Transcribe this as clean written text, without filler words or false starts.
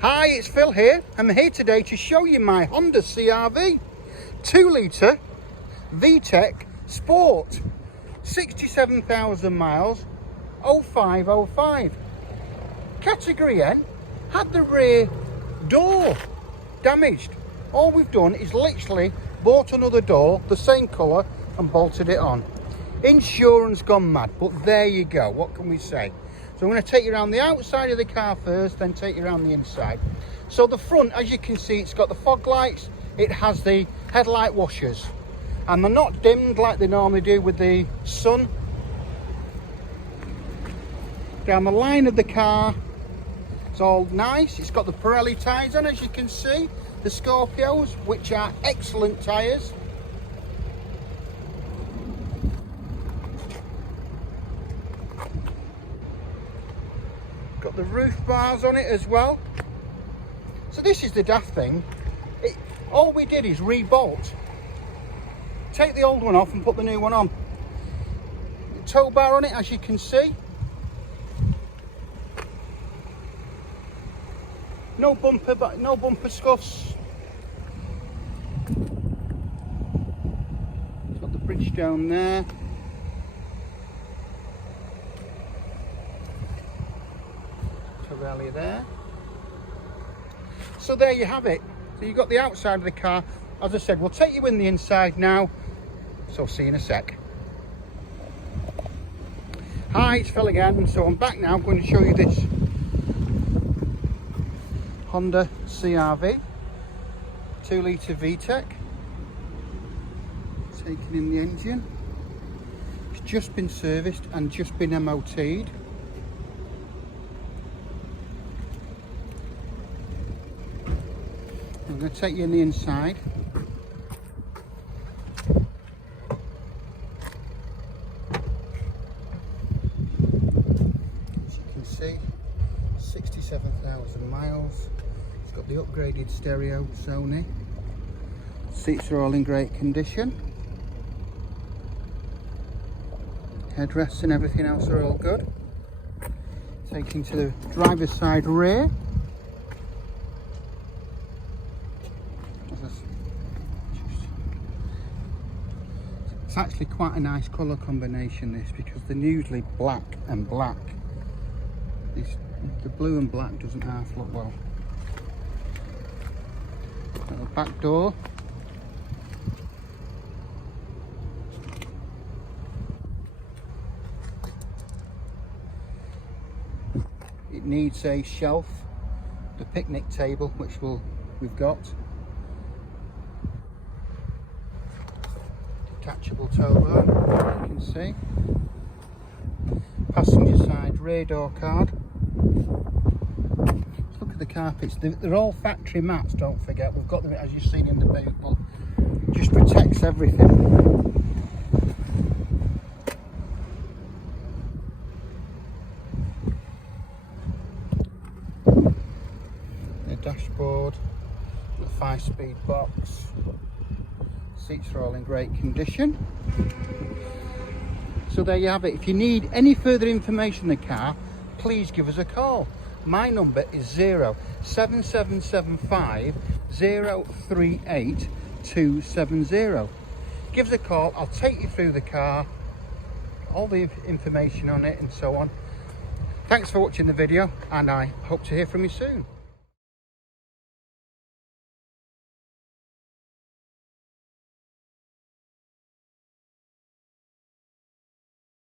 Hi, it's Phil here. I'm here today to show you my Honda CRV 2-litre VTEC Sport, 67,000 miles, 0505. Category N, had the rear door damaged. All we've done is literally bought another door, the same colour, and bolted it on. Insurance gone mad, but there you go. What can we say? So I'm going to take you around the outside of the car first, then take you around the inside. So the front, as you can see, it's got the fog lights, it has the headlight washers, and they're not dimmed like they normally do with the sun. Down the line of the car, it's all nice. It's got the Pirelli tyres on, as you can see, the Scorpios, which are excellent tyres. Got the roof bars on it as well. So this is the daft thing. All we did is re-bolt. Take the old one off and put the new one on. The tow bar on it, as you can see. No bumper scuffs. Got the bridge down there. Rally there. So there you have it. So you've got the outside of the car. As I said, we'll take you in the inside now, so see you in a sec. Hi, it's Phil again. So I'm back now. I'm going to show you this Honda CRV 2-litre VTEC. Taking in the engine. It's just been serviced and just been MOT'd. I'm going to take you in the inside. As you can see, 67,000 miles. It's got the upgraded stereo Sony. Seats are all in great condition. Headrests and everything else are all good. Taking to the driver's side rear. It's actually quite a nice colour combination, this, because they're usually black and black. The blue and black doesn't half look well. Got the back door. It needs a shelf, the picnic table, which we've got. Detachable tow bar, you can see. Passenger side rear door card. Let's look at the carpets. They're all factory mats, don't forget. We've got them, as you've seen in the boot, but just protects everything. The dashboard, the 5-speed box. Seats are all in great condition. So there you have it. If you need any further information on the car, please give us a call. My number is 07775 038 270. Give us a call. I'll take you through the car, all the information on it and so on. Thanks for watching the video, and I hope to hear from you soon.